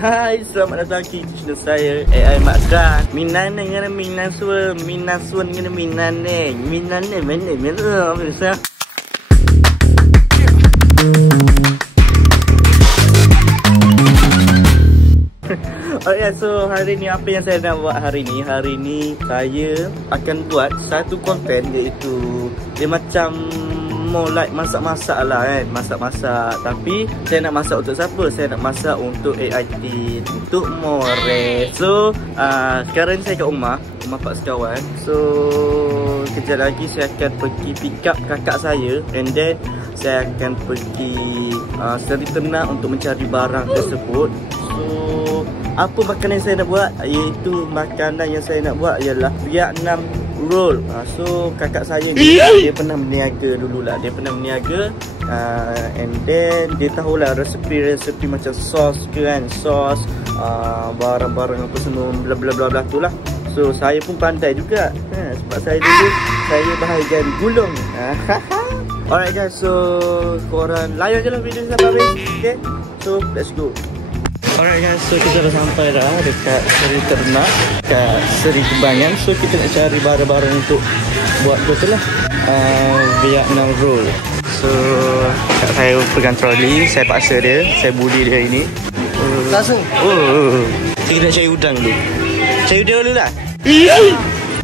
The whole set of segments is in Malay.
Hai, selamat datang ke channel saya AI Makran. Minane dengan Minasuan dengan Minane mana bisa. Alright, so hari ni apa yang saya nak buat hari ni? Hari ni saya akan buat satu konten, iaitu dia macam more like masak-masak lah kan. Masak-masak, tapi saya nak masak untuk siapa? Saya nak masak untuk AIT, untuk More. So sekarang ni saya kat rumah Pak Sekawan. So kejap lagi saya akan pergi pick up kakak saya, and then saya akan pergi Seri Ternak untuk mencari barang tersebut. So apa makanan yang saya nak buat? Iaitu makanan yang saya nak buat ialah Vietnam roll. So kakak saya ni dia pernah berniaga dululah. Dia pernah berniaga and then dia tahulah resepi macam sos ke kan, sos barang-barang apa semua bla bla bla bla tu lah. So saya pun pandai juga sebab saya dulu saya bahagian gulung. Alright guys, so korang layan je lah video sampai habis. Okay, so let's go. Alright guys, so kita dah sampai dah dekat Seri Ternak, dekat Seri Kembangan. So kita nak cari barang-barang untuk buat betul lah Vietnam roll. So kat saya pegang troli, saya paksa dia, saya bully dia ini. Langsung. Kita nak cari udang dulu. Cari udang dulu lah.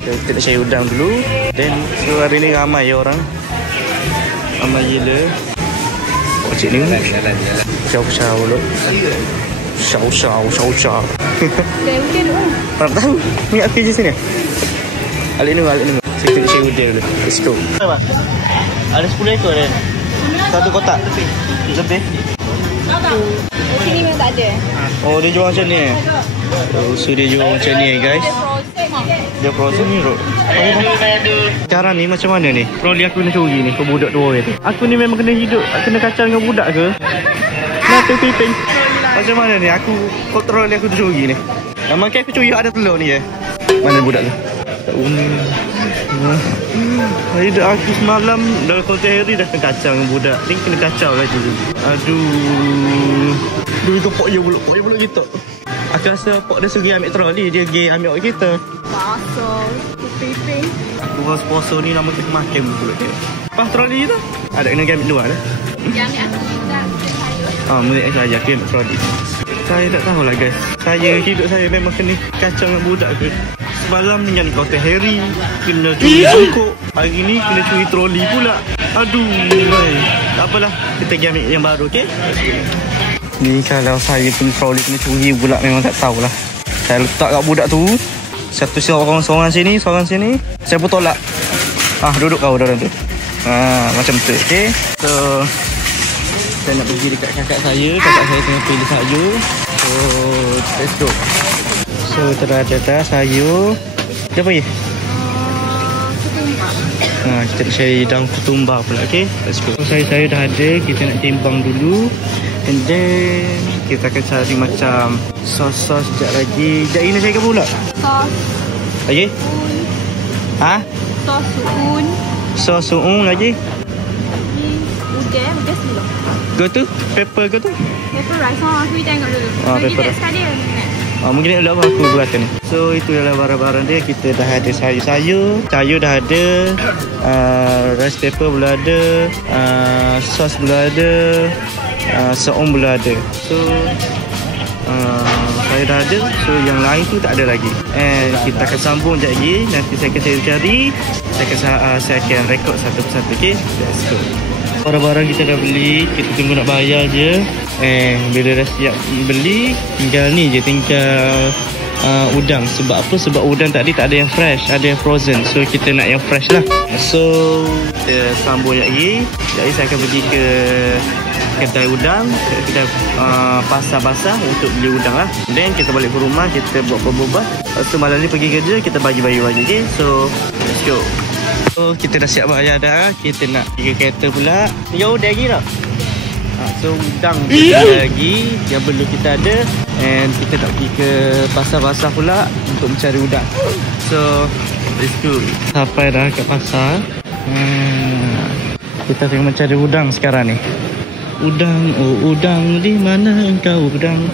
Kita nak cari udang dulu. Then so hari ni ramai orang, ramai gila. Cik ni Syau-syau dulu. Syau-syau. Tak tahu. Ni apa je sini? Alik ni. Saya tengok cari udang dulu. Let's go. Ada 10 ekor dia. Satu kotak lebih. Sini memang tak ada. Oh, dia jual macam ni. So dia jual macam ni guys. Dia frozen ni bro. Sekarang ni macam mana ni? Troli aku nak curi ni ke budak dua tu. Aku ni memang kena hidup, kena kacau dengan budak ke? Nak piping. Macam mana ni? Aku kontrol aku curi ni. Makan aku curi ada telur ni ya. Mana budak tu? Tak umi. Hidup aku semalam dalam konten hari dah kena kacau dengan budak. Ni kena kacau lah tu. Aduh. Duit kepok je pulak kita. Aku rasa Pok dia suruh ambil troli, dia pergi ambil kat kita. Pasal piping. Sponsor ni nama kita makan pula dia. Pas troli tu ada kena ambil luar dah. Yang ambil aku tak murid saya kena ambil troli. Saya tak tahulah guys. Saya hidup saya memang kena kacau dengan budak ke. Semalam dengan konten Harry kena curi jongkok. Hari ni kena curi troli pula. Aduh. Tak apalah, kita pergi ambil yang baru, okey? Ni kalau saya pun troli kena curi pula, memang tak tahulah. Saya letak kat budak tu. Satu seorang sini, saya pun tolak. Duduk kau dalam tu. Macam tu, okey? So saya nak pergi dekat kakak saya tengah pilih sayur. So let's go. So terada dah sayur. Siapa ye? Kita nak cari daun ketumbar pula, okey? Let's go. So sayur dah ada, kita nak timbang dulu. And then kita akan cari macam sos-sos sekejap lagi. Sekejap ini saya ke pula? Sos. Lagi? Sos suun. Sos suun lagi? Udang sebelum. Go tu? Pepper go tu? Pepper rice. Aku tengok dulu. Pepper rice. Sekali mungkin nak apa aku buat ni. So itu adalah barang-barang dia. Kita dah ada sayur dah ada, rice paper pula ada, sos pula ada, seong pula ada. So saya dah ada. So yang lain tu tak ada lagi. And kita akan sambung sekejap lagi. Nanti saya akan cari. Saya akan rekod satu persatu. Okay, let's go. Barang-barang kita dah beli, kita tunggu nak bayar je. Bila dah siap beli, tinggal ni je, tinggal udang. Sebab apa? Sebab udang tadi tak ada yang fresh, ada yang frozen. So kita nak yang fresh lah. So kita sambung lagi. Jadi saya akan pergi ke kedai udang, kedai pasar basah untuk beli udang lah. Then kita balik ke rumah, kita buat boba. So malam ni pergi kerja, kita bagi-bagi baju. Okay, so let's go. So kita dah siap bayar dah. Kita nak pergi kereta pula. Tinggal udang lagi tak? So udang kita lagi yang perlu kita ada. And kita nak pergi ke pasar-pasar pula untuk mencari udang. So let's go. Sampai dah kat pasar. Kita tengah mencari udang sekarang ni. Udang, oh udang, di mana engkau udang?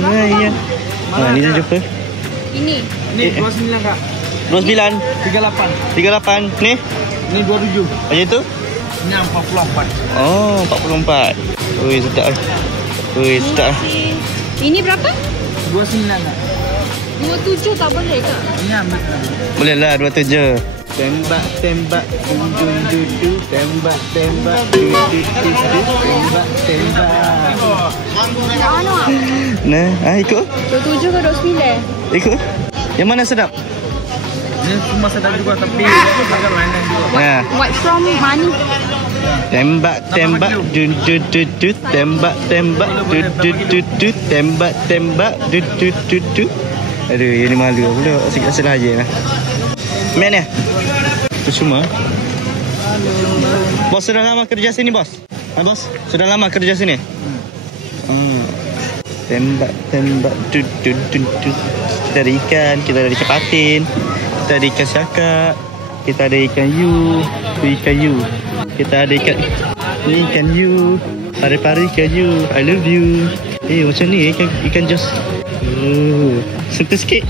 raya. Ni dah jumpa. Ini 29 kak. 29 38. 38 ni. Ini 27. Macam tu? Ini 44. Oh, 44. Ui, sedap. Ui, sedap. Ini berapa? 29 kak. 27 tak boleh ke? Ini ambil. Boleh lah 27. Tembak tembak kunjung duduk, tembak tembak duduk duduk, tembak tembak. Yang mana? Nah, ikut? 27 ke 29? Ikut. Yang mana sedap? Ini cuma sedap juga tapi agak lain juga. Nah, White from mana? tembak tembak duduk duduk, tembak tembak duduk duduk, tembak tembak duduk duduk. Aduh, ini malu pula. Asyik aja lah. Main ya? Cuma. Bos sudah lama kerja sini, bos? Bos? Sudah lama kerja sini? Tembak, tembak, duduk, duduk. Kita ada ikan, kita ada ikan patin, kita ada ikan syakak, kita ada ikan yu, ikan yu. Kita ada ikan, ni ikan yu, pari-pari ikan yu, I love you. Macam ni ikan jos. Sentuh sikit.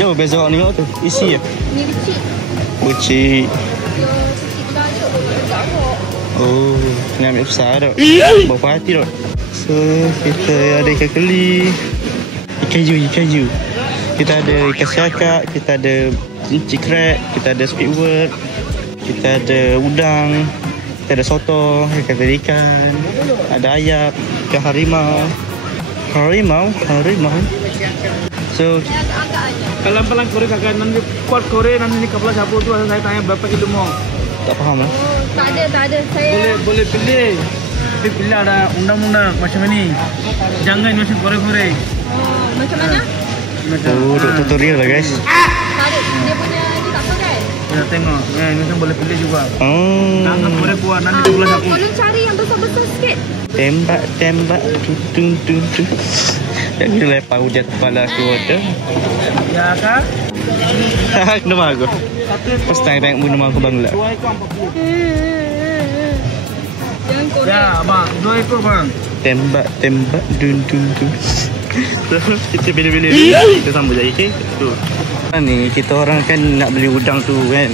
Jauh beza orang tengok tu. Isi ya? Ni kecil. Kecil. Kecil dah cok. Oh, nak ambil besar tak? Berapa hati tak? So, kita ada ikan keli, ikan yu. Kita ada ikan syakak, kita ada kelinci crab, kita ada squidward, kita ada udang, kita ada soto, kita ada ikan, ada ayam, ikan harimau. So, Pelan-pelan korek kakak, nanti kuat korek, nanti ni kepala sapu tu saya tanya berapa kilo mau. tak faham lah. Tak ada. Saya Boleh pilih. Tapi pilih ada undang-undang macam ni. Jangan macam korek-korek. macam mana? Oh, tutorial lah guys. Tak ada. Dia punya ni tak apa kan? Kita tengok. Ini macam boleh pilih juga. Oh, Jangan korek kuat, nanti kepala sapu. Tolong cari yang besar-besar sikit. tembak, tung. Jangan lepas hujat kepala aku ada. Ya kak? Nama aku. First time tengok nama aku Bangla. 2 ekor 40. Jangan korek. Ya abang, 2 ekor bang. Tembak, dun. Terus kita pilih-pilih. Kita sambut lagi, okey? Tu. Ni kita orang kan nak beli udang tu kan.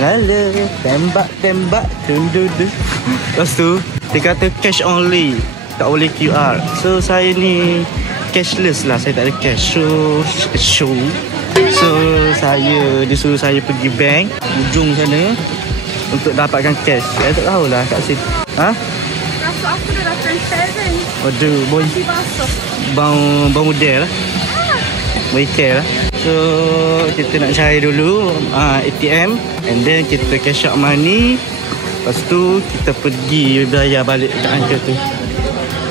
Halo. Tembak, dun. Lepas tu dia kata cash only. Tak boleh QR. So saya ni cashless lah. Saya tak ada cash. So saya disuruh saya pergi bank ujung sana untuk dapatkan cash. Saya tak tahulah kat sini. Ha? Rasa aku dah transparent. Waduh, boy. Masih basuh. Bau model lah. Weekend lah. So kita nak cari dulu ATM and then kita cash out money. Lepas tu kita pergi bayar balik kat angka tu.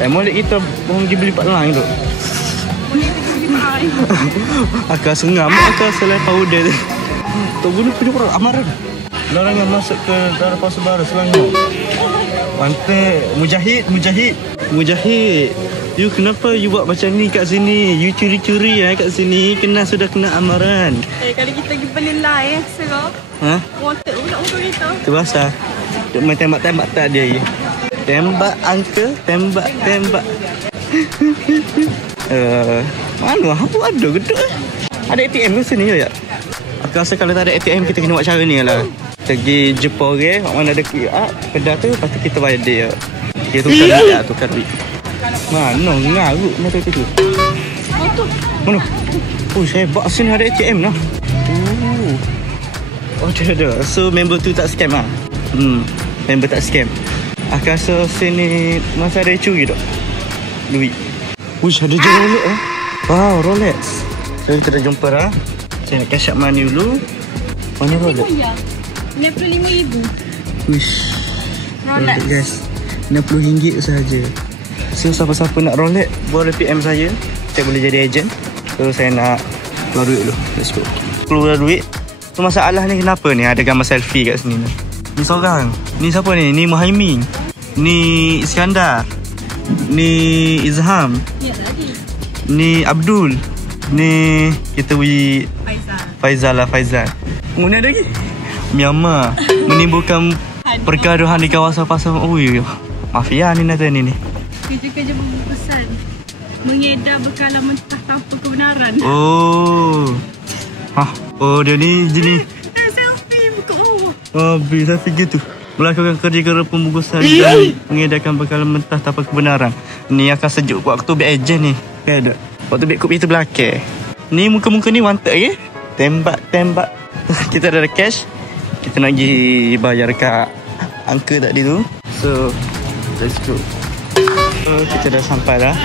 Molek kita pergi beli Pak Lang tu. Akak sengam, akak selai powder tu. Tak guna punya orang amaran. Larangan masuk ke daerah Pasar Baru Selangor. Pantai Mujahid. You kenapa you buat macam ni kat sini? You curi-curi kat sini. Sudah kena amaran. Kali kita pergi beli live serap. Ha? Water pula motor kita. Tu basah. Duk main tembak-tembak tak dia. Tembak angka, tembak. Mana apa ada geduk Ada ATM ke sini ya? Aku rasa kalau tak ada ATM kita kena buat cara ni lah. Pergi jumpa orang, mana ada QR, kedai tu, lepas tu kita bayar dia. Dia tukar duit. Mana ngarut motor tu? Mana? Oh, hebat sini ada ATM lah. Oh, ada. So member tu tak scam lah. Member tak scam. Aku rasa sini masa ada curi tak? Duit. Uish, ada je Rolex eh. Wow, Rolex. So kita dah jumpa dah. Saya nak cash out money dulu. Mana Rolex? RM65,000. Uish. Rolex guys. RM60 sahaja. So siapa-siapa nak Rolex boleh PM saya. Saya boleh jadi ejen. So saya nak keluar duit dulu. Let's go. Keluar duit. So masalah ni kenapa ni ada gambar selfie kat sini ni? Ni seorang. Ni siapa ni? Ni Muhaimin. Ni Iskandar. Ni Izham. Ni Abdul. Ni kita pergi Faizal lah. Oh, ni ada lagi. Myanmar menimbulkan pergaduhan di kawasan pasar. Ui, mafia ni nanti ni. Kerja-kerja pembungkusan mengedar bekalan mentah tanpa kebenaran. Oh. Oh dia ni jenis Selfie buka bawah. saya fikir tu melakukan kerja-kerja pembungkusan dan mengedarkan bekalan mentah tanpa kebenaran. Ni akan sejuk waktu beg ejen ni. Kan tak? Waktu beg kup itu belakang. Ni muka-muka ni wanted ke? Tembak. Kita dah ada cash. Kita nak pergi bayar kat uncle tadi tu. So, let's go. So, kita dah sampai dah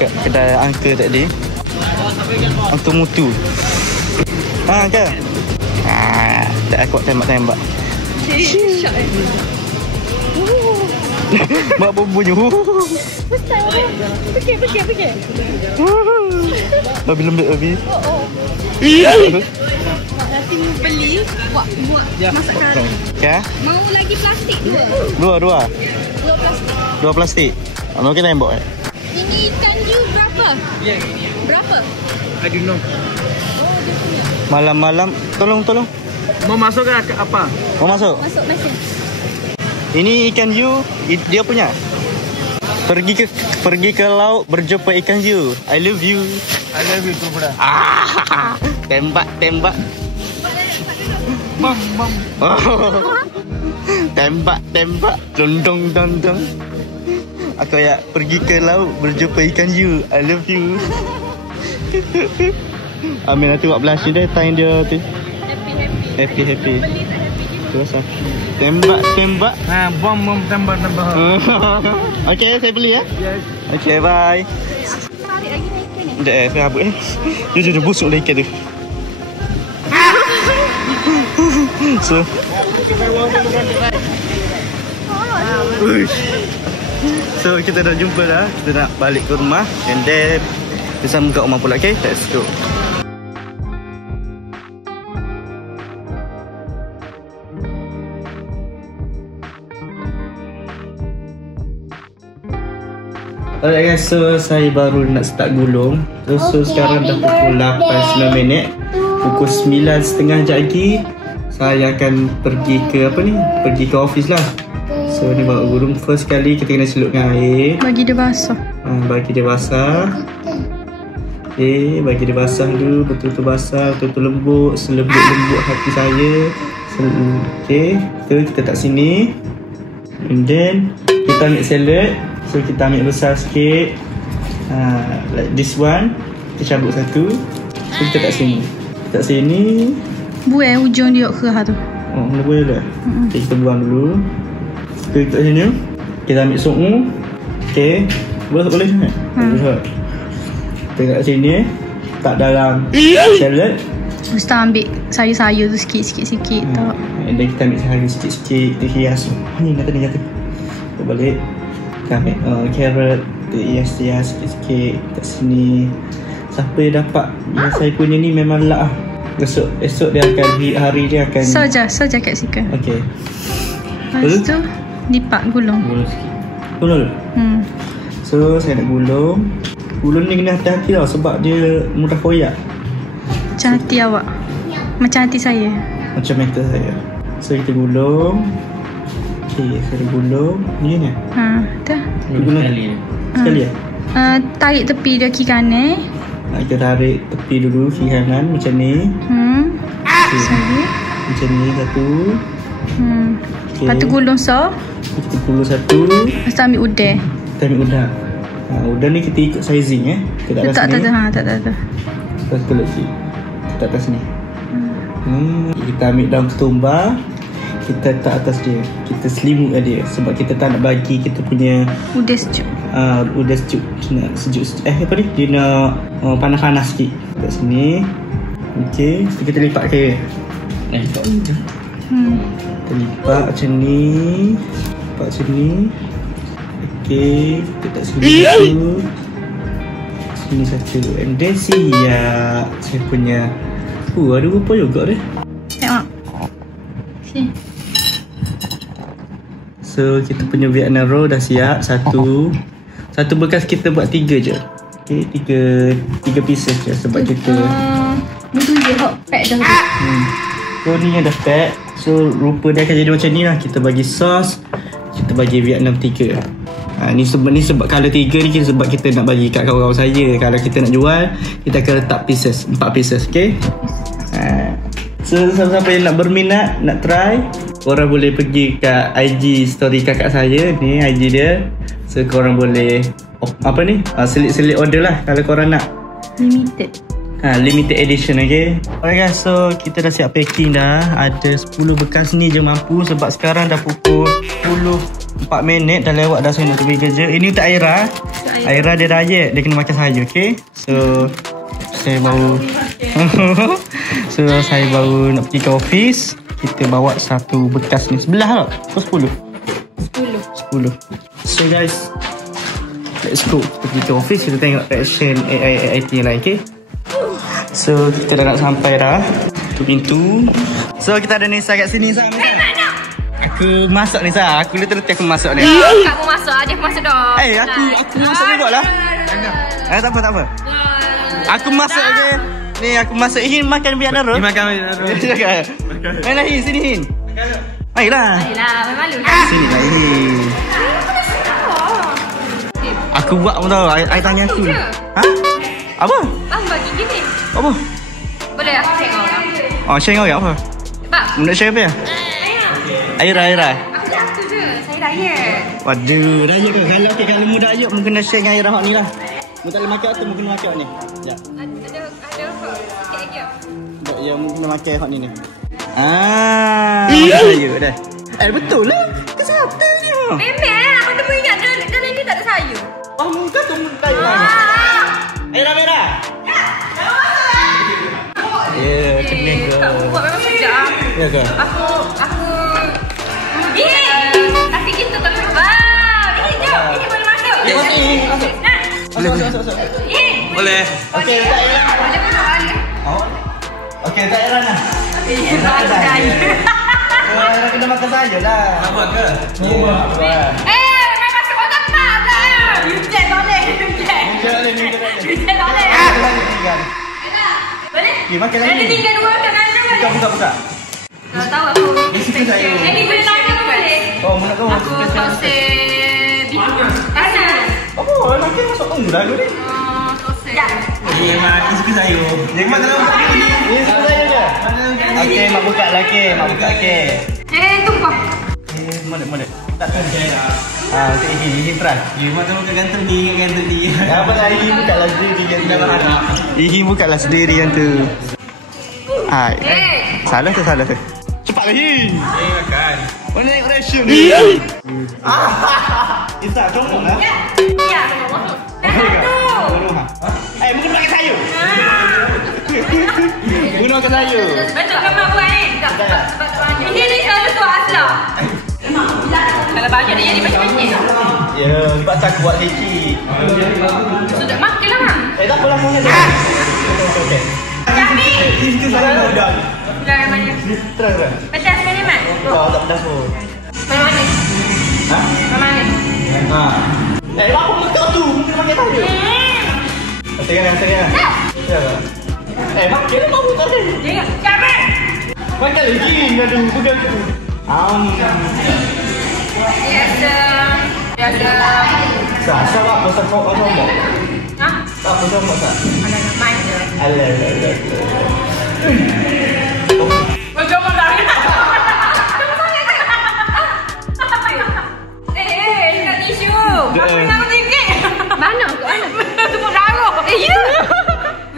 kat kedai uncle tadi. Uncle Mutu. Kan? Tak kuat tembak-tembak. Shot Mak bunyi. Pergi. Babi lembut babi. Nanti beli buat masak kari. Ya? Mau lagi plastik Dua Dua plastik. plastik. Mau kita tembak Ini ikan you berapa? Berapa? I don't know. Malam-malam. Tolong. Mau masuk ke apa? Mau masuk? Masuk mesin. Ini ikan you, dia punya. Pergi ke laut berjumpa ikan you. I love you. I love you too, bro. Tembak. Bam. Tembak. Dong. Aku ya pergi ke laut berjumpa ikan you. I love you. Amin aku buat blush dia time dia tu. Happy. Beli tak happy je. Terus tembak. Bom tambah. Okay, saya beli ya. Yes. Okay, bye. Tarik lagi nak ikan ni. Dah saya habuk Jom busuk dah ikan tu. So So kita dah jumpa dah. Kita nak balik ke rumah. And then kita sambung kat rumah pula. Okay, let's go. Alright guys, so saya baru nak start gulung. So sekarang dah pukul 8.9 minit. Pukul 9.30 lagi saya akan pergi ke Pergi ke office lah. So ni baru gulung. First kali kita kena celup dengan air. Bagi dia basah. Bagi dia basah. Bagi dia basah dulu. Betul-betul basah, betul-betul lembut. Selembut-lembut hati saya. Okay, so kita tak sini. And then kita ambil salad. So kita ambil besar sikit, like this one. Kita cabut satu. So kita kat sini. Buai ujung dia ke tu. Oh, boleh dah. Okay, kita buang dulu. So kita kat sini. Kita ambil so'u. Okay, boleh kan? Boleh. Kita kat sini. Tak dalam salad. Ustaz ambil sayur-sayur tu sikit-sikit tak. And then kita ambil sayur sikit-sikit. Kita hias. Ni kata. Kita balik. Kita ambil carrot. Kita hias sikit-sikit kat sini. Siapa yang dapat yang saya punya ni memang lah. Esok dia akan, hari dia akan Soja capsicum. Okay. Lepas tu lipat gulung. Gulung. So saya nak gulung. Gulung ni kena hati-hati tau sebab dia mudah koyak. Macam hati awak. Macam hati saya. Macam mata saya. So kita gulung. Okay, saya gulung. Ni ni. Tu. Sekali ya? Tarik tepi dia kiri kanan. Kita tarik tepi dulu kiri kanan macam ni. Sekali. Macam ni satu. Okay. Lepas tu gulung Kita gulung satu. Lepas tu ambil udang. Kita ambil udang. Udang ni kita ikut sizing Kita atas ni. Tak. Lepas tu lagi. Kita atas ni. Kita ambil daun ketumbar. Kita letak atas dia. Kita selimutkan dia. Sebab kita tak nak bagi kita punya udang sejuk. Udang sejuk. Nak sejuk. Apa ni? Dia nak panas-panas sikit. Kat sini. Okay. So kita lipat ke? Lipat. Kita lipat macam ni. Lipat macam ni. Okay. Kita letak sini satu. Sini satu. And then siap. Saya punya. Ada rupa juga dia. Tengok. Sini. So kita punya Vietnam roll dah siap. Satu bekas kita buat 3 je. Okay, 3 pieces je sebab kita Itu je hot pack dah. So ni yang dah pack. So rupa dia akan jadi macam ni lah. Kita bagi sos, kita bagi Vietnam 3. Ni sebab color 3 ni sebab kita nak bagi kat kawan-kawan saya. Kalau kita nak jual, kita akan letak pieces, 4 pieces, okay? So siapa-siapa yang nak berminat, nak try, korang boleh pergi kat IG story kakak saya. Ni IG dia. So korang boleh selit-selit order lah kalau korang nak. Limited edition, okay? Alright guys, so kita dah siap packing dah. Ada 10 bekas ni je mampu sebab sekarang dah pukul 10:04 dah lewat dah saya nak pergi kerja. Ini untuk Aira. Aira dia diet, dia kena makan sayur, okay? So saya baru saya baru nak pergi ke office. Kita bawa satu bekas ni sebelah tak? Ke 10? 10. So guys, let's go. Kita pergi ke office, kita tengok reaction AIT yang lain, okay? So kita dah nak sampai dah tu pintu. So kita ada Nisa kat sini, Sa. Aku masak ni, Sa. Aku letih aku masak ni. Kamu masuk aja, masuk dah. Aku masak juga lah. Tak apa. Aku masak je. Ni aku masak. Hin makan Vietnam roll. Makan Vietnam roll. Mana Hin, sini Hin. Baiklah. Malu. Sini lah Hin. Aku buat pun tahu. Ai tanya aku. Apa? Bagi gini. Apa? Boleh aku share kau orang? Share kau apa? Sebab nak share apa ya? Aira. Aku jatuh je. Saya diet. Waduh, diet ke? Kalau mu diet, mu kena share dengan Aira hak ni lah. Mu tak boleh makan tu, mu kena makan ni. Sekejap. Ada sikit lagi. Ya, mu kena makan hak ni. Sayur dah. Betul lah. Kesihatan je. Memang aku tu ingat dalam ni tak ada sayur. Mu kan tu mu diet lah. Aira. Ya, kena ke? Kamu buat memang sedap. Ya ke? Aku tapi kita tak terbang. Ini boleh masuk. Masuk. Boleh. Okey, tak Aira. Boleh pun. Okey, tak Aira lah. Aira kena makan sayur lah. Apa ke? Main masuk kotak tak lah. Reject boleh. Boleh? Makan lagi. Ada 3 dua kat kanan. Buka. Kalau tahu aku. Ini boleh tanya boleh. Mana kau? Aku sosej bihun. Makan masuk tunggu dah ni. Sosej. Mak suka sayur. Mak dalam Ini suka sayur ke? Okey, mak buka lah okey. Tumpah. Mana? Tak tahu macam mana. Okey, ini try. mak dalam gantung ni. Apa lah, ini buka lah sendiri yang tu. Ini buka lah sendiri yang tu. Salah tu. Cepat lagi. Makan. Mana tengok ration ni? Isa, comong lah. Ya. Mungkin makan sayur. Guna makan sayur. Betul kan mak buat ni? Tak. Ini selalu tu asal. Kalau banyak dia jadi macam-macam. Ya, sebab tak buat kecil. Sudah makan lah. Tak apalah, punya je. Okey. Tapi. Itu salah dah udah. Dah mana? Terang. Pedas kan ni, Mat? Tak pedas pun. Mana? Mana? Apa makan tu? Mungkin makan sayur. Tengah. Makan lah baru tadi. Jangan. Makan lagi. Aduh, bukan tu. Biasa. Sama apa sama? Hah? Apa sama tak? Ada main je. Alah. Macam mana? Kat tisu. Aku nak tinggi. Mana? Tepuk darah. Ya.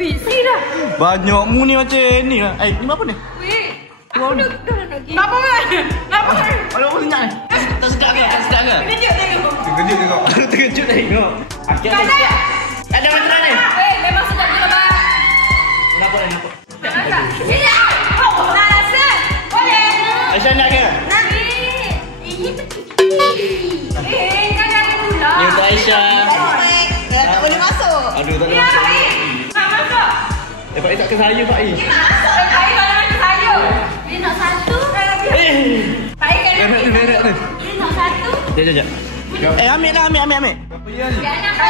Wih, dah. Banyak mu ni macam ni lah. Ni apa ni? Wih. Aku dah nak pergi. Kenapa? Ada apa senyap ni? Tak sedap ke? Terkejut tengok. Akhirnya tak sedap. Ada macam ni? Memang sedap je lah. Kenapa ni? Ya. Nak rasa? Boleh. Aisyah nak ke? Nak. Ini kan ada pula. Ni untuk Aisyah. Tak boleh masuk. Aduh, tak boleh masuk. Nak masuk? Pak I tak ke saya, Pak I. Masuk. Pak I kalau nak sayur. Dia nak satu. Pak I kan nak. Dia nak satu. Sekejap. Ambil lah, ambil. Dia nak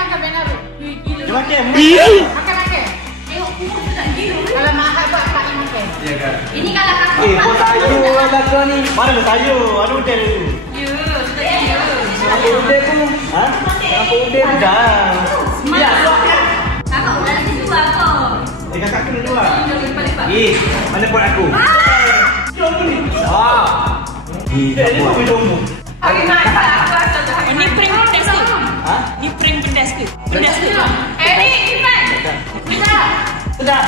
makan benar. Dia makan. Makan. Tengok Kalau mahal buat Pak Im makan. Ya kan? Ini kalau kakak. Buat sayur lah belakang ni. Mana ada sayur? Ada udang tu. Ya, ya. Apa udang tu? Ha? Apa udang tu? Dah. Ya. Kakak udah di situ apa? Kakak kena jual. Lipat. Mana buat aku? Ini buat minum. Ini prank pedas ke? Ha? Ini prank pedas ke? Pedas ke? Ni Iman. Sedap. Sedap.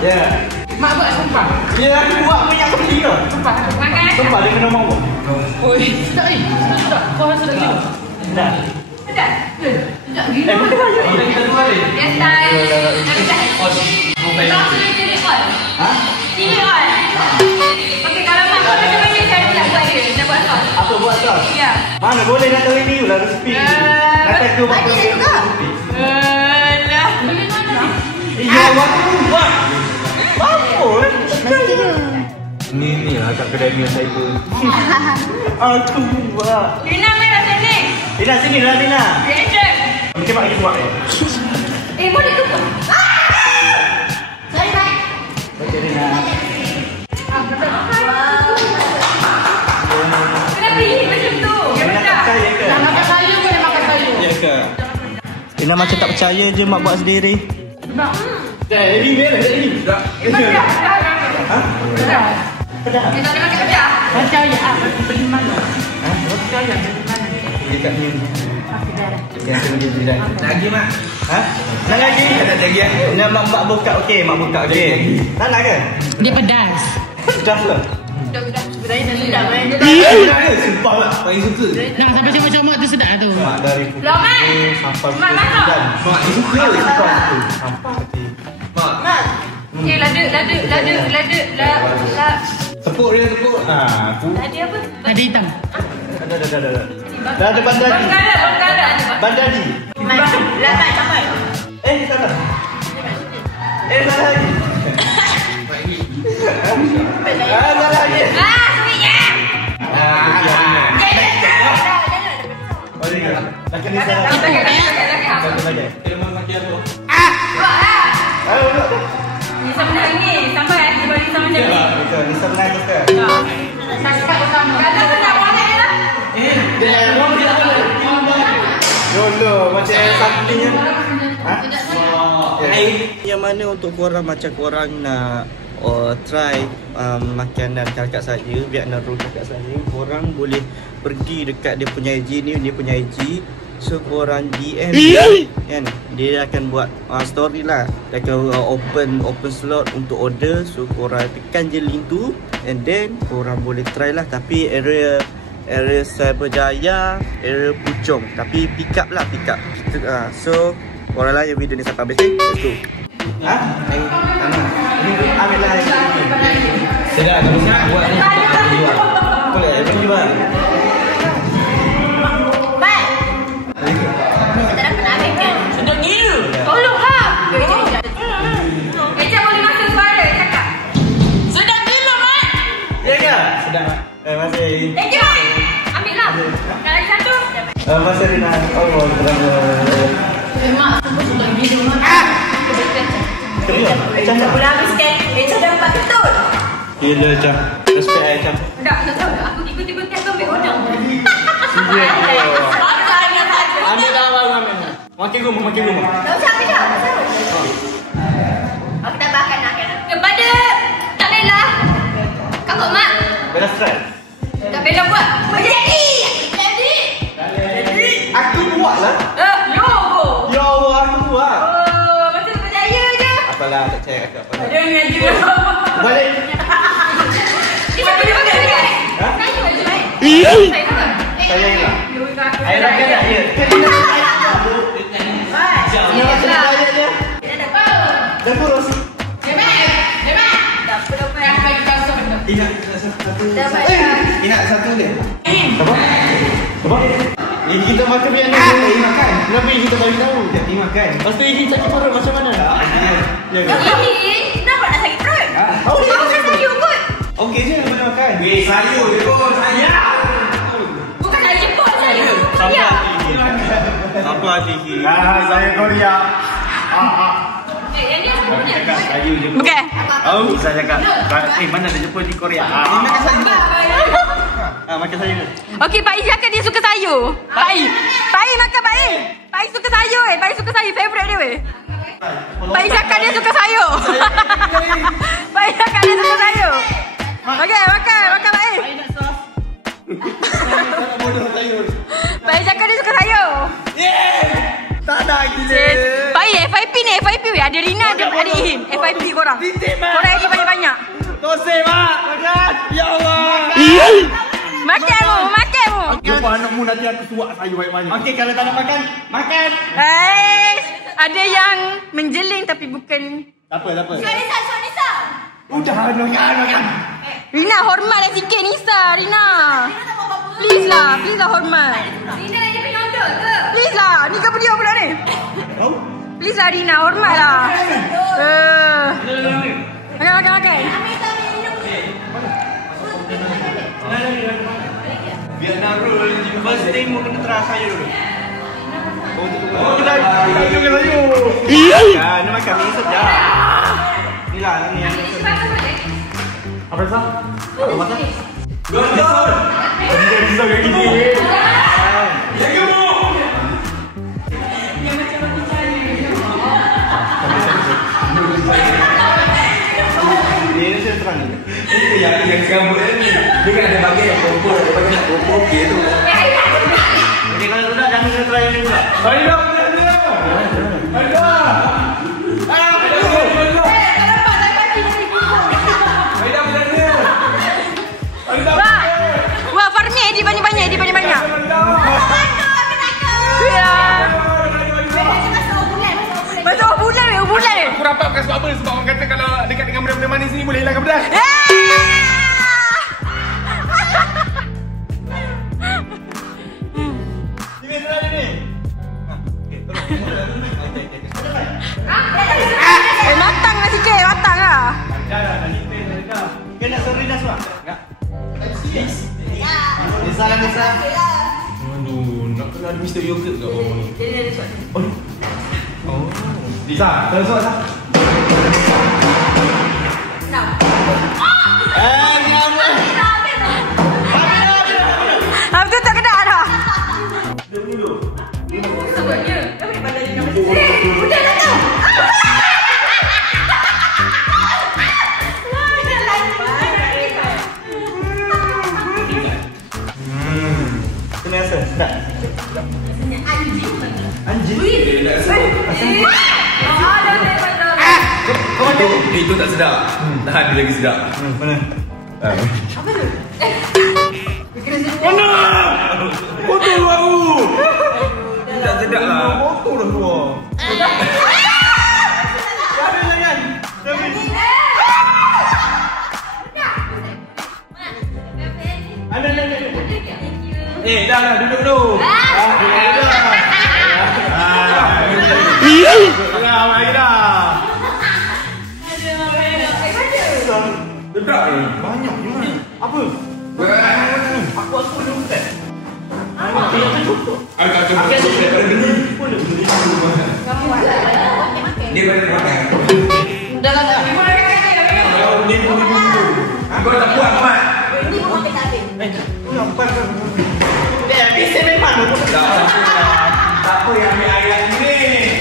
Ya. Mak buat sumpah. Ya, aku buat banyak sekali ke? Sumpah. Makan. Sumpah dia kena mau. Oi, sedap ni. Sedap. Kau rasa sedap gila. Sedap. Sedap. Sedap gila. Betul aja. Kita dua ni. Yes, Ha? Chili oil. Okey, kalau mak kau macam mana saya nak buat dia? Nak buat sos? Apa buat sos? Ya. Mana boleh nak tahu ini lah resipi. Nak tahu buat resipi. Alah. Iya, waktu buat. Apa? Ni lah kat kedai ni saya pun. Aku buat. Rina main kat sini. Rina sini lah Rina. Reaction. Mungkin mak buat. Boleh tu. Sorry, bye. Okey Rina. Kenapa ini macam tu? Rina tak percaya ke? Nak makan sayur pun dia makan sayur. Ya ke? Rina macam tak percaya je mak buat sendiri. Sebab. Jadi ni lah jadi. Dah. Ha? Sedap. Pedas. Kita nak makan pedas. Percaya ah, beli mana? Ha? Percaya beli mana? Dekat ni. Okey dah. Yang tu dia bilang. Lagi mak. Ha? Nak lagi? Tak lagi. Nak mak buka okey, mak buka okey. Nak ke? Dia pedas. Pedas lah. Pedas. Sebenarnya dah sedap kan? Pedas ke? Sumpah lah. Paling suka. Nak sampai comot-comot tu sedap tu. Mak dari Belum, Mak. sampai Mak masuk. Mak dia suka. Suka aku. Sampai hati. Mak. Okey, ladu. Tepuk dia tepuk. Ha, aku. Ladu apa? Ada hitam. Dah. Dah ada bandari. Bandari. Lambat sampai. Salah. Salah lagi. Salah lagi. Sukitnya. Boleh ke? Nak kena salah. Lagi. Ni sama ni. Sampai sebab ni sama macam ni. Betul. Ni sama lagi ke? Sakat utama. Kalau tu nak buat ni lah. Yolo, macam sampingnya. Ha? Yang mana untuk korang macam korang nak try makanan kakak saya, Vietnam roll kakak saya, korang boleh pergi dekat dia punya IG ni, dia punya IG. So korang DM kan, dia akan buat story lah. Dia akan open slot untuk order. So korang tekan je link tu, and then korang boleh try lah. Tapi area Cyberjaya, area Puchong. Tapi pick up. So korang lah yang video ni sampai habis. Let's go. Ha? Ini ambil lah. Sedap kalau nak buat ni. Boleh, jual. Sudah gila. Tolong lah. Eca boleh masuk suara cakap. Sudah gila, Mat. Ya ke? Sedap, Mak. Terima kasih. Thank you, Mat. Ambil lah. Nak lagi satu. Terima kasih, Rina. Allah, Mak, aku sudah gila Mak. Eca tak Boleh habiskan. Eca dapat betul. gila, Eca. Respect, Eca. Tak tahu. Aku ikut-ikut aku ambil order. Ambil dah, abang. Makin rumah. Tak usah ambil dah. Aku tambahkan nak. Kepada Kak Bella. Kakak Mak. Bella stress. Kak Bella buat. Jadi. Aku buat lah. Yo. Ya Allah, aku buat. Oh, macam percaya je. Apalah, tak percaya aku. Apalah. Ada yang ngaji. Balik. Kita boleh makan lagi. Ha? Saya boleh baik. Saya apa? Saya lah. Air Air rakan tak? Ya. Ni macam mana dia? Dah kurus. Ingat satu. Ingat satu dia. Apa? Ini kita makan biar ni. Makan. Kenapa kita bagi tahu? Ini makan. Lepas tu ini sakit perut macam mana? Ya ke? Ini kenapa nak sakit perut? Kau makan sayur kot. Okey je boleh makan. Weh, sayur je pun. Bukan saya jemput sayur. Apa hati? Saya Korea. Yang ni apa punya? Cakap sayu je. Bukan. Oh, bisa cakap. Mana ada jumpa di Korea? Makan sayu. Makan sayu. Okey, Pak I cakap dia suka sayur. Pak I makan Pak I. Pak I suka sayur Pak I suka sayur. Favorite dia weh. Pak I cakap dia suka sayur. Pak I cakap dia suka sayur. Okey, makan Pak I. Pak I cakap dia suka sayur. Tak ada gila. Pak I, FIP ni, FIP weh. Ada Rina, ada Ihim. FIP korang. Korang lagi banyak-banyak. Koseh, Mak. Makan. Ya Allah. Makan mu, makan mu. Jumpa anakmu nanti aku suak sayu banyak-banyak. Okey, kalau tak nak makan, makan. Ada yang menjeling tapi bukan. Tak apa. Nisa. Udah, makan. Rina, hormatlah sikit Nisa, Rina. Please lah hormat. Rina lagi penonton ke? Please lah, ni kau dia pula ni. Tahu? Please lah Rina, hormatlah. Makan. Vietnam rule. First thing mau kena try sayur dulu. Oh, kita makan sayu. Ya, ni makan ni saja. Ni lah ni. Apa sah? Apa masak? Gondol. Dia bisa kayak gini. Ya kamu. Ini saya terang ni. Itu yang gambut ni. Dia kan ada bagian yang kompor, ada bagian yang kompor okey tu. Okey, kalau sudah jangan kena try ni pula. Aida. Wah, Farmi edit banyak-banyak. Ya. Masuk bulan. Aku rapat bukan sebab apa? Sebab orang kata kalau dekat dengan benda-benda manis ni boleh hilangkan pedas. Sini try ni. Matang lah sikit, matang lah. Dah taste. Okey, nak sorry dah semua? Enggak. Nisa. Aduh, nak kena ada Mr. Yogurt kat bawah ni. Dia ada suat. Oh. Lisa, kalau suat Lisa. Habis tu tak kena dah. Udah lah tu. Kena rasa. Sedap. Anjing. Itu tak sedap. Tahan dia lagi sedap. Mana? Apa tu? Mana? Kotor bau. Tak sedap lah. Kotor dah keluar. Jangan. Dah duduk dulu. Lagi dah. Sedap ni. Banyak juga. Apa? Aku dulu kan. Agak cukup daripada dulu. Dia boleh makan. Dah lah. Ni dulu. Kau tak puas Mat? Bisa memang Tak apa yang ambil air lagi ni.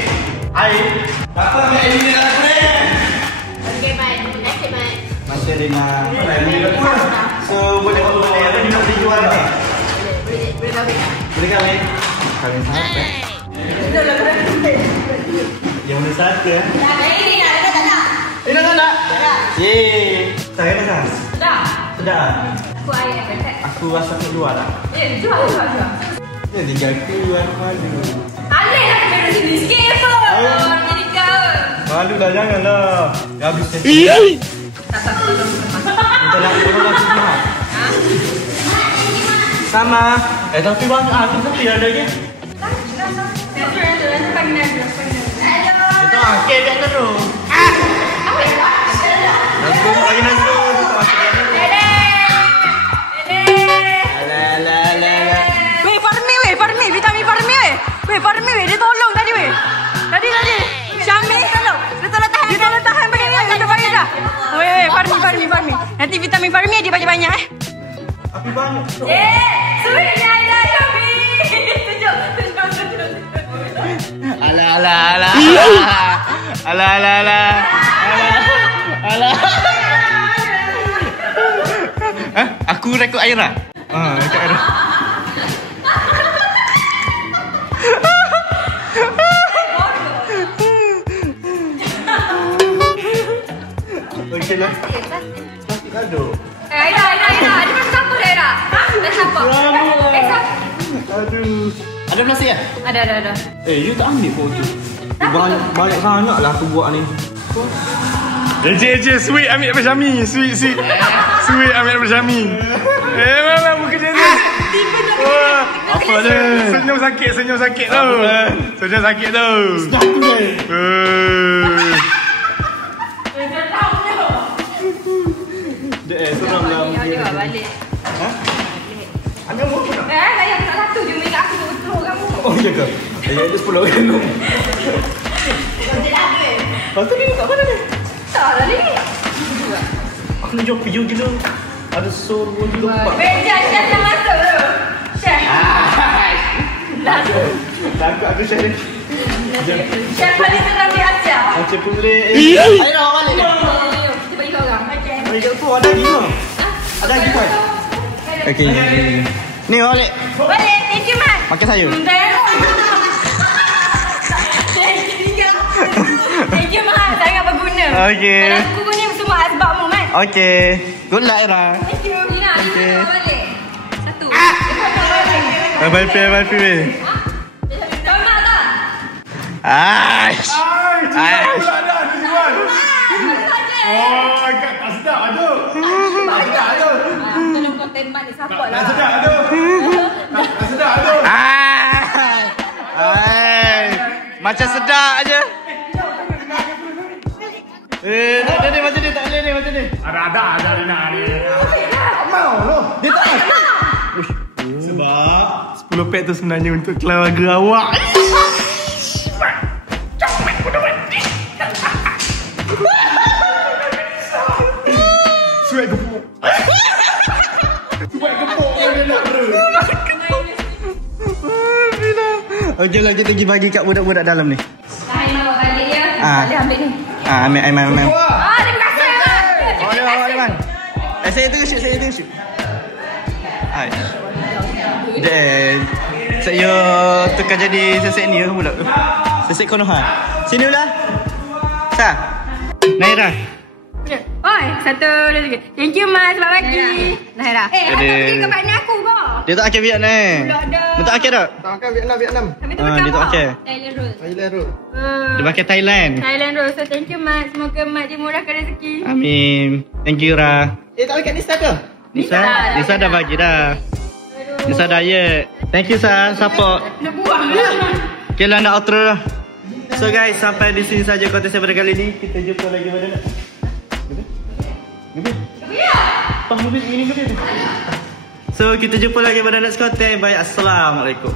air. Tak apa ambil air ni dalam aku ni. Masih Rina. So boleh apa ni nak dijual ni? Boleh kahwin? Kahwin sampai. Yang mana satu ya? Rina tak nak? Yeay. Saya rasa. Sedap. Aku rasa nak jual lah. Jual. Ya tinggal keluar malu. Alih lah kena sini sikit pun. Jadi kau. Malu dah janganlah. Dah habis sesi. Kita nak tolong semua. Sama. Tapi bang, aku tapi ada lagi. Itu kek kat terus. Nanti lagi nanti masuk lagi. Farmi weh, dia tolong tadi weh. Tadi. Syamil tolong. Dia tolong Nanti vitamin Farmi dia banyak-banyak Api banyak. Sweetnya Aida Yomi. Tunjuk. Alah. Aku rekod Aira. Rekod Aira. Okey lah. Plastik ada. Aida. Dia macam siapa dia, Aida? Dah siapa? Aduh. Ada plastik kan? Ada. You tak ambil foto. Banyak sangat lah aku buat ni. Sweet ambil daripada Syami. Sweet ambil daripada Syami. Mana muka dia ni? Apa dia? Senyum sakit tu. Senyum sakit tu. Seram lah. Dia balik. Anda mau apa nak? Saya nak satu je minta aku untuk kamu. Oh iya ke? Ya itu 10 kan. Lepas tu ni kat mana ni? Tak lah ni. Aku nak jumpa video gila. Ada suruh juga. Meja Syah dah masuk tu. Syah. Takut aku share ni. Syah paling senang dia ajar. Macam putri. Ayo dah balik ni. Kita bagi kau orang. Bagi tu ada lagi ke? Ada lagi kan? Okey. Ni balik. Balik. Thank you, Mat. Makan sayur. Thank you, Mat. Sangat berguna. Okey. Dalam buku ni semua asbabmu, Mat. Okey. Good luck Ira. Thank you. Nina, Okey. Nina balik. Satu. Bye bye. Kau mak tak? Aish. Aish. Oh, tak sedap ada. Tolong konten Mat ni support lah. Sedap ada. Tak sedap ada. Aish. Macam sedap aje. Dia macam ni tak boleh ni macam ni. Ada Rina ni. Mau loh. Dia tak. Sebab 10 pack tu sebenarnya untuk keluarga awak. Suai gepuk. Suai gepuk dia nak bro. Okey lah kita pergi bagi kat budak-budak dalam ni. Hai, bawa balik dia. Boleh ambil ni. Ambil. Terima kasih. Boleh man. Saya tengok shoot. Hai. Dan saya tukar jadi sesek ni pula. Sesek Konoha. Sini pula. Sa. Naira. Oi, satu dua tiga. Thank you Mas sebab bagi. Nahira. Hantar pergi ke partner aku kau. Dia tak akhir Vietnam. Dia tak akhir tak? Tak akan Vietnam. Kami tu Dia makan tak akhir. Thailand roll. Dia pakai Thailand. Thailand roll. So thank you Mas. Semoga Mak dimurahkan rezeki. Amin. Thank you Ra. Tak dekat Nisa ke? Nisa dah bagi dah. Nisa diet. Thank you San support. Nak buang. Okay lah nak outro dah. So guys, sampai di sini saja konten saya pada kali ni. Kita jumpa lagi pada nak. So kita jumpa lagi pada next konten. Bye. Assalamualaikum.